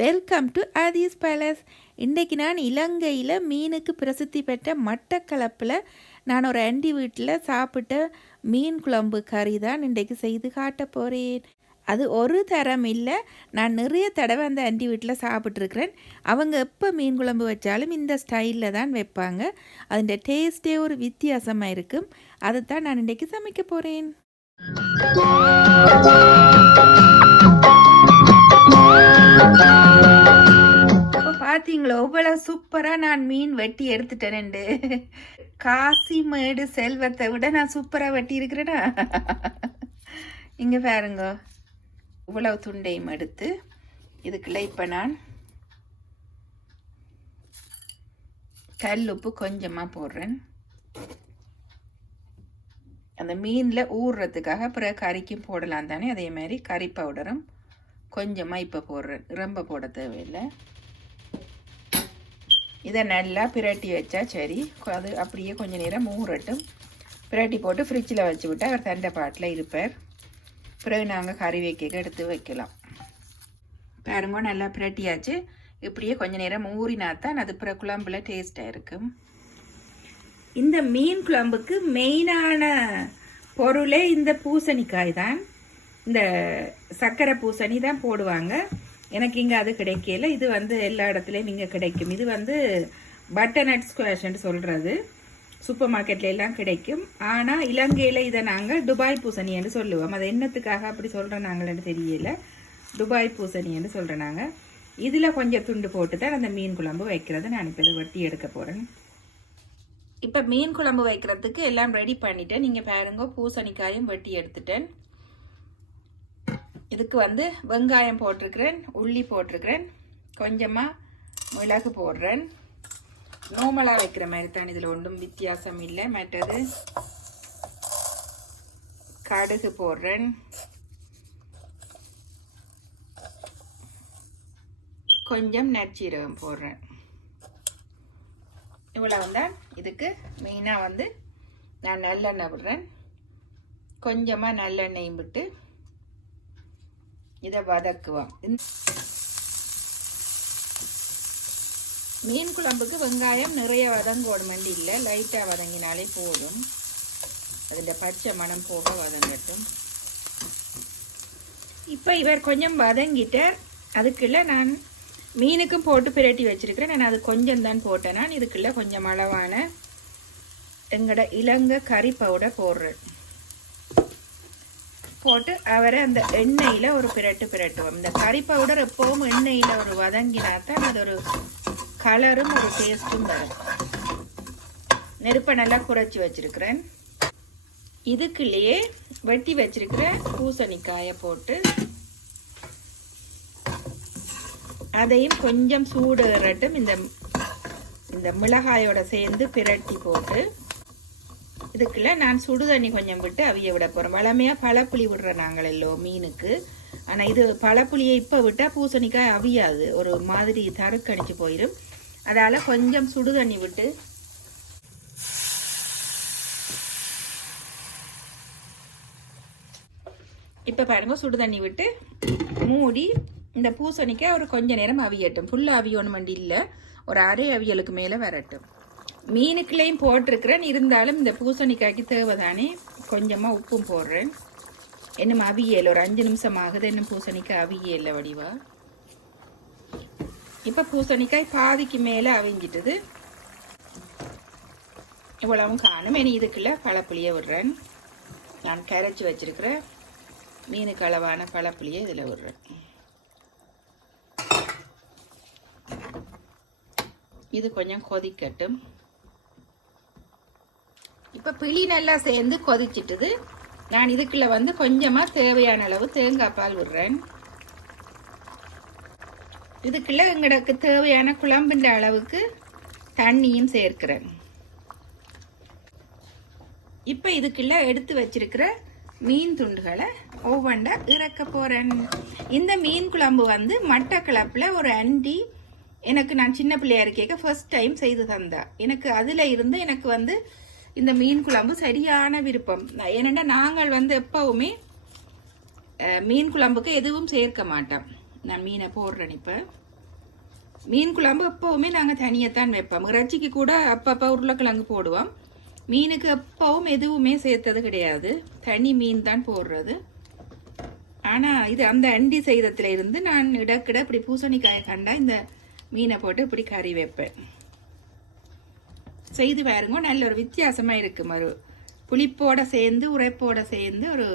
Welcome to Aadhi's palace இன்றைக்கு நான் இலங்கையில் மீனுக்கு பிரசித்தி பெற்ற மட்டக்களப்பில் நான் ஒரு அண்டி வீட்டில் சாப்பிட்ட மீன் குழம்பு கறி தான் இன்றைக்கு செய்து காட்ட போகிறேன் அது ஒரு தரம் இல்லை. நான் நிறைய தடவை அந்த அண்டி வீட்டில் சாப்பிட்ருக்கிறேன் அவங்க எப்போ மீன் குழம்பு வச்சாலும் இந்த ஸ்டைலில் தான் வைப்பாங்க. அதோட டேஸ்ட்டே ஒரு வித்தியாசமாக இருக்கும். அதை தான் நான் இன்றைக்கு சமைக்க போகிறேன் வெட்டி எடுத்துட்டேனேண்டு காசி மேடு செல்வத்தை விட நான் சூப்பராக வெட்டி இருக்கிறேனா இங்கே பாருங்க. இவ்வளவு துண்டையும் எடுத்து இதுக்குள்ள இப்போ நான் கல் உப்பு கொஞ்சமாக போடுறேன். அந்த மீனில் ஊறுறதுக்காக பிறகு கறிக்கும் போடலாம் தானே? அதே மாதிரி கறி பவுடரும் கொஞ்சமாக இப்போ போடுறேன். ரொம்ப போட தேவையில்லை. இதை நல்லா பிரட்டி வச்சா சரி. அது அப்படியே கொஞ்சம் நேரம் மூறட்டும் பிரட்டி போட்டு ஃப்ரிட்ஜில் வச்சு விட்டு அவர் தண்டை பாட்டில் இருப்பார். பிறகு நாங்கள் கறி வைக்க எடுத்து வைக்கலாம். பாருங்க நல்லா பிரட்டியாச்சு. இப்படியே கொஞ்சம் நேரம் ஊறினா தான் அது பிற குழம்புல டேஸ்ட்டாக இருக்கும். இந்த மீன் குழம்புக்கு மெயினான பொருளே இந்த பூசணிக்காய் தான். இந்த சர்க்கரை பூசணி தான் போடுவாங்க. எனக்கு இங்கே அது கிடைக்கல. இது வந்து எல்லா இடத்துலையும் நீங்கள் கிடைக்கும். இது வந்து பட்டர்நட் ஸ்குவாஷ்ன்னு சொல்கிறது சூப்பர் மார்க்கெட்ல எல்லாம் கிடைக்கும். ஆனால் இலங்கையில் இதை நாங்கள் துபாய் பூசணின்னு சொல்லுவோம். அது என்னத்துக்காக அப்படி சொல்கிறோம் நாங்கள்னு தெரியல. துபாய் பூசணின்னு சொல்கிறோம் நாங்கள் இதில் கொஞ்சம் துண்டு போட்டு தான் அந்த மீன் குழம்பு வைக்கிறது நான் இப்போ இதை வெட்டி எடுக்க போகிறேன் இப்போ மீன் குழம்பு வைக்கிறதுக்கு எல்லாம் ரெடி பண்ணிட்டேன். நீங்கள் பாருங்க பூசணிக்காயும் வெட்டி எடுத்துட்டேன். இதுக்கு வந்து வெங்காயம் போட்டிருக்கிறேன் உள்ளி போட்டிருக்கிறேன் கொஞ்சமாக மிளகு போடுறேன். நோமலாக வைக்கிற மாதிரி தான் இதில் ஒன்றும் வித்தியாசம் இல்லை. மற்றது கடுகு போடுறேன். கொஞ்சம் நற்சீரகம் போடுறேன். இவ்வளவு தான் இதுக்கு மெயினாக வந்து நான் நல்லெண்ணெய் விடுறேன். கொஞ்சமாக நல்லெண்ணெயும் விட்டு இதை வதக்குவோம். மீன் குழம்புக்கு வெங்காயம் நிறைய வதங்கோடும் இல்லை லைட்டாக வதங்கினாலே போதும். அதில் பச்சை மணம் போக வதங்கட்டும். இப்போ இவர் கொஞ்சம் வதங்கிட்டார். அதுக்குள்ளே நான் மீனுக்கும் போட்டு பிரட்டி வச்சுருக்கிறேன். நான் அது கொஞ்சம் தான் போட்டேன். நான் இதுக்குள்ளே கொஞ்சம் அளவான எங்களோட இலங்கை கறி பவுடர் போடுறேன். போட்டு அவரை அந்த எண்ணெயில் ஒரு பிரட்டு பிரட்டுவோம். இந்த கறி பவுடர் எப்பவும் எண்ணெயில் ஒரு வதங்கினா தான் அது ஒரு கலரும் ஒரு டேஸ்ட்டும் தரும் நெருப்பை நல்லா குறைச்சி வச்சிருக்கிறேன். இதுக்குள்ளேயே வெட்டி வச்சிருக்கிற பூசணிக்காயை போட்டு அதையும் கொஞ்சம் சூடு ஏறட்டும் இந்த இந்த மிளகாயோட சேர்ந்து பிரட்டி போட்டு இதுக்குள்ள நான் சுடு தண்ணி கொஞ்சம் விட்டு அவிய விட போகிறோம் வளமையாக பழப்புளி விடுற நாங்கள் எல்லோ மீனுக்கு. ஆனால் இது பழப்புளியை இப்போ விட்டால் பூசணிக்காய் அவியாது. ஒரு மாதிரி தருக்கடிச்சு போயிடும் அதால் கொஞ்சம் சுடு தண்ணி விட்டு இப்போ பாருங்க சுடு தண்ணி விட்டு மூடி இந்த பூசணிக்காய் ஒரு கொஞ்ச நேரம் அவியட்டும். ஃபுல்லாக அவியணும் வண்டி இல்லை. ஒரு அரை அவியலுக்கு மேலே வரட்டும். மீனுக்குள்ளேயும் போட்டிருக்கிறேன். இருந்தாலும் இந்த பூசணிக்காய்க்கு தேவைதானே? கொஞ்சமாக உப்பும் போடுறேன். இன்னும் அவியல் ஒரு அஞ்சு நிமிஷம் ஆகுது. இன்னும் பூசணிக்காய் அவியல் வடிவா. இப்போ பூசணிக்காய் பாதிக்கு மேலே அவிஞ்சிட்டது. இவ்வளவும் காணும். இனி இதுக்குள்ள பழப்புளியை விடுறேன். நான் கரைச்சி வச்சிருக்கிற மீனுக்கு அளவான பழப்புளியை இதில் விடுறேன். இது கொஞ்சம் கொதிக்கட்டும். இப்போ பிளி நல்லா சேர்ந்து கொதிச்சிட்டுது. நான் இதுக்குள்ளே வந்து கொஞ்சமாக தேவையான அளவு தேங்காய் பால் விடுறேன். இதுக்குள்ள எங்களுக்கு தேவையான குழம்புன்ற அளவுக்கு தண்ணியும் சேர்க்கிறேன். இப்போ இதுக்குள்ள எடுத்து வச்சிருக்கிற மீன் துண்டுகளை ஒவ்வொன்றா இறக்க போகிறேன் இந்த மீன் குழம்பு வந்து மட்டக்களப்பில் ஒரு அண்டி எனக்கு நான் சின்ன பிள்ளையா இருக்கேக்க ஃபர்ஸ்ட் டைம் செய்து தந்தா. எனக்கு அதில் இருந்து எனக்கு வந்து இந்த மீன் குழம்பு சரியான விருப்பம். ஏனென்றால் நாங்கள் வந்து எப்பவுமே மீன் குழம்புக்கு எதுவும் சேர்க்க மாட்டோம். நான் மீனை போடுறேன் இப்போ மீன் குழம்பு எப்போவுமே நாங்கள் தனியாகத்தான் வைப்போம். இறைச்சிக்கு கூட அப்பப்போ உருளைக்கிழங்கு போடுவோம். மீனுக்கு எப்பவும் எதுவுமே சேர்த்தது கிடையாது. தனி மீன் தான் போடுறது. ஆனால் இது அந்த அண்டி செய்தத்தில் இருந்து நான் இடக்கிட இப்படி பூசணிக்காயை கண்டா இந்த மீனை போட்டு இப்படி கறி வைப்பேன். செய்து பாருங்க. நல்ல ஒரு வித்தியாசமாக இருக்கும் ஒரு புளிப்போட சேர்ந்து உரைப்போட சேர்ந்து ஒரு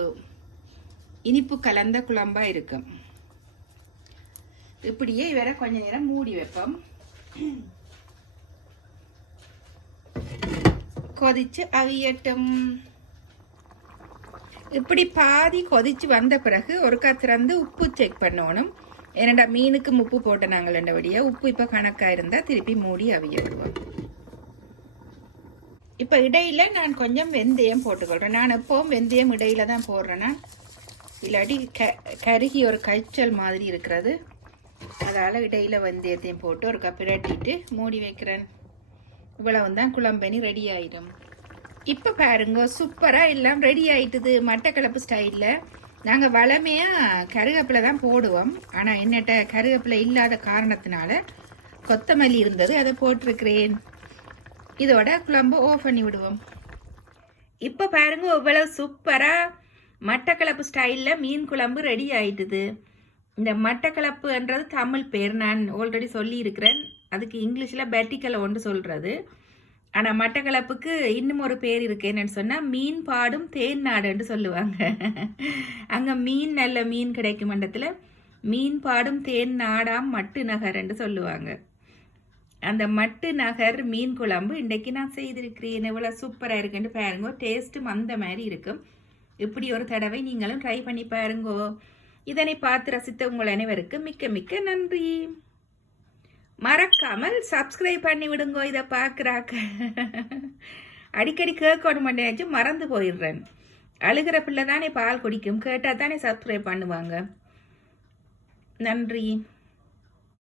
இனிப்பு கலந்த குழம்பாக இருக்கும் இப்படியே இவரை கொஞ்ச நேரம் மூடி வைப்போம். கொதிச்சு அவியட்டும். இப்படி பாதி கொதிச்சு வந்த பிறகு ஒருக்கா திறந்து உப்பு செக் பண்ணணும். ஏன்னாடா மீனுக்கு உப்பு போட்ட நாங்கள் ரெண்டபடியா உப்பு இப்போ கணக்காக இருந்தால் திருப்பி மூடி அவிய விடுவோம் இப்போ இடையில நான் கொஞ்சம் வெந்தயம் போட்டுக்கொள்கிறேன் நான் எப்பவும் வெந்தயம் இடையில தான் போடுறேன் நான். இல்லாட்டி க கருகி ஒரு கைச்சல் மாதிரி இருக்கிறது. அதால் இடையில வெந்தயத்தையும் போட்டு ஒரு கப் பிரட்டிட்டு மூடி வைக்கிறேன். இவ்வளவு தான் குழம்பனி ரெடி ஆயிடும். இப்போ பாருங்க சூப்பராக எல்லாம் ரெடி ஆயிட்டுது. மட்டக்களப்பு ஸ்டைலில் நாங்கள் வளமையாக கருவேப்பிலை தான் போடுவோம். ஆனால் என்னட்ட கருவேப்பிலை இல்லாத காரணத்தினால கொத்தமல்லி இருந்தது அதை போட்டிருக்கிறேன். இதோட குழம்பு ஓஃப் பண்ணி விடுவோம். இப்போ பாருங்க இவ்வளவு சூப்பராக மட்டக்களப்பு ஸ்டைலில் மீன் குழம்பு ரெடி ஆயிட்டுது. இந்த மட்டக்களப்புன்றது தமிழ் பேர். நான் ஆல்ரெடி சொல்லியிருக்கிறேன். அதுக்கு இங்கிலீஷில் பெட்டிக்கலை ஒன்று சொல்கிறது ஆனால் மட்டக்களப்புக்கு இன்னும் ஒரு பேர் இருக்கு. என்னன்னு சொன்னால் மீன் பாடும் தேன் நாடுன்னு சொல்லுவாங்க. அங்கே மீன் நல்ல மீன் கிடைக்கும் மண்டத்தில் மீன் பாடும் தேன் நாடாம் மட்டு நகர்ன்னு சொல்லுவாங்க. அந்த மட்டு நகர் மீன் குழம்பு இன்றைக்கு நான் செய்திருக்கிறேன். எவ்வளோ சூப்பராக இருக்குன்னு பாருங்க. டேஸ்ட்டும் அந்த மாதிரி இருக்கும். இப்படி ஒரு தடவை நீங்களும் ட்ரை பண்ணி பாருங்கோ. இதனை பார்த்து ரசித்த உங்கள் அனைவருக்கும் மிக்க மிக்க நன்றி. மறக்காமல் சப்ஸ்கிரைப் பண்ணி விடுங்கோ. இதை பார்க்குறாக்க. அடிக்கடி கேட்கணும் மாட்டேன் மறந்து போயிடுறேன். அழுகிற பிள்ளை தானே பால் குடிக்கும். கேட்டால் தானே சப்ஸ்கிரைப் பண்ணுவாங்க. நன்றி.